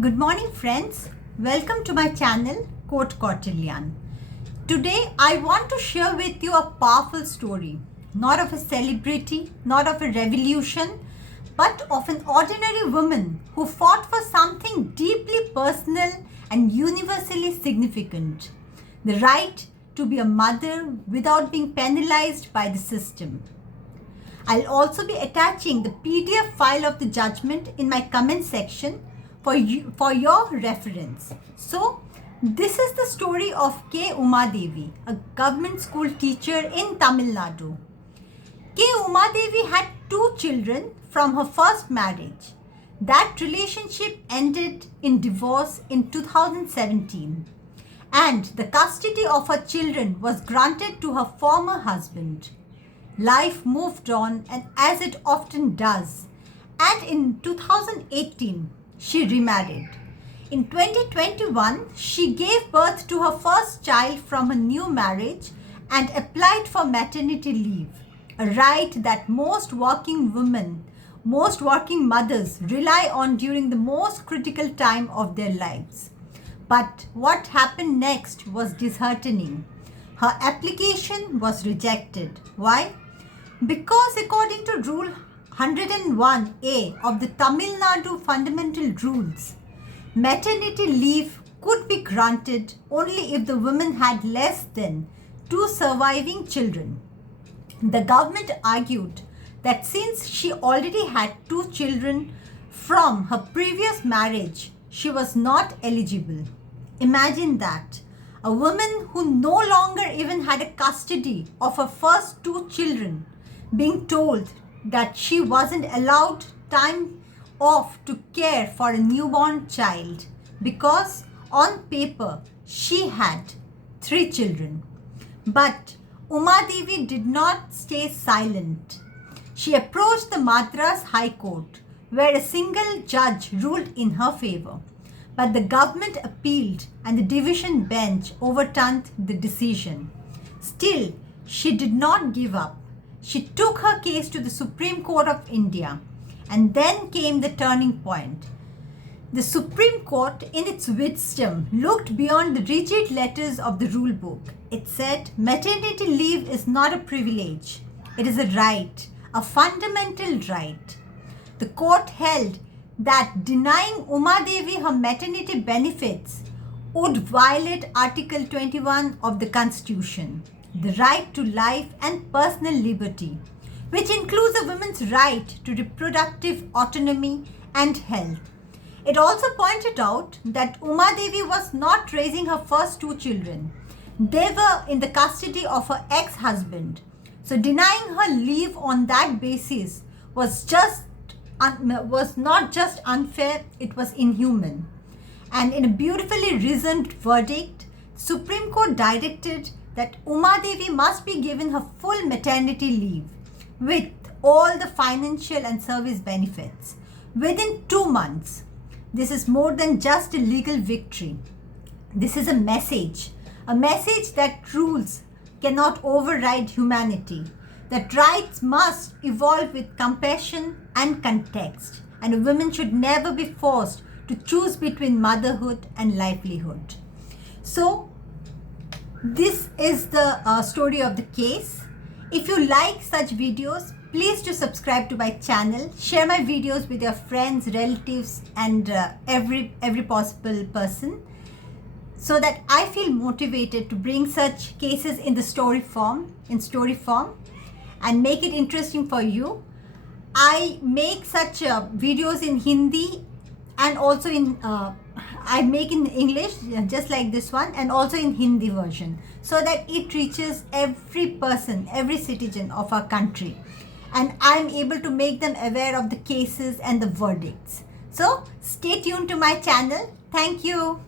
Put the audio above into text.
Good morning friends, welcome to my channel Quote Cotillion. Today I want to share with you a powerful story, not of a celebrity, not of a revolution, but of an ordinary woman who fought for something deeply personal and universally significant, the right to be a mother without being penalized by the system. I'll also be attaching the PDF file of the judgment in my comment section for your reference. So, this is the story of K. Umadevi, a government school teacher in Tamil Nadu. K. Umadevi had 2 children from her first marriage. That relationship ended in divorce in 2017, and the custody of her children was granted to her former husband. Life moved on, and as it often does, and in 2018, she remarried. In 2021, she gave birth to her first child from her new marriage and applied for maternity leave, a right that most working mothers rely on during the most critical time of their lives. But what happened next was disheartening. Her application was rejected. Why? Because according to Rule 101A of the Tamil Nadu Fundamental Rules, maternity leave could be granted only if the woman had less than 2 surviving children. The government argued that since she already had 2 children from her previous marriage, she was not eligible. Imagine that. A woman who no longer even had a custody of her first 2 children being told that she wasn't allowed time off to care for a newborn child because on paper she had 3 children. But Umadevi did not stay silent. She approached the Madras High Court, where a single judge ruled in her favor. But the government appealed and the division bench overturned the decision. Still, she did not give up. She took her case to the Supreme Court of India, and then came the turning point. The Supreme Court, in its wisdom, looked beyond the rigid letters of the rule book. It said, maternity leave is not a privilege. It is a right, a fundamental right. The court held that denying Umadevi her maternity benefits would violate Article 21 of the Constitution, the right to life and personal liberty, which includes a woman's right to reproductive autonomy and health. It also pointed out that Umadevi was not raising her first 2 children. They were in the custody of her ex-husband. So denying her leave on that basis was not just unfair, it was inhuman. And in a beautifully reasoned verdict, Supreme Court directed that Umadevi must be given her full maternity leave with all the financial and service benefits within 2 months. This is more than just a legal victory. This is a message that rules cannot override humanity, that rights must evolve with compassion and context, and a woman should never be forced to choose between motherhood and livelihood. So, this is the story of the case. If you like such videos, please do subscribe to my channel. Share my videos with your friends, relatives, and every possible person, so that I feel motivated to bring such cases in story form, and make it interesting for you. I make such videos in Hindi and also I make in English, just like this one, and also in Hindi version, so that it reaches every person, every citizen of our country, and I'm able to make them aware of the cases and the verdicts. So stay tuned to my channel. Thank you.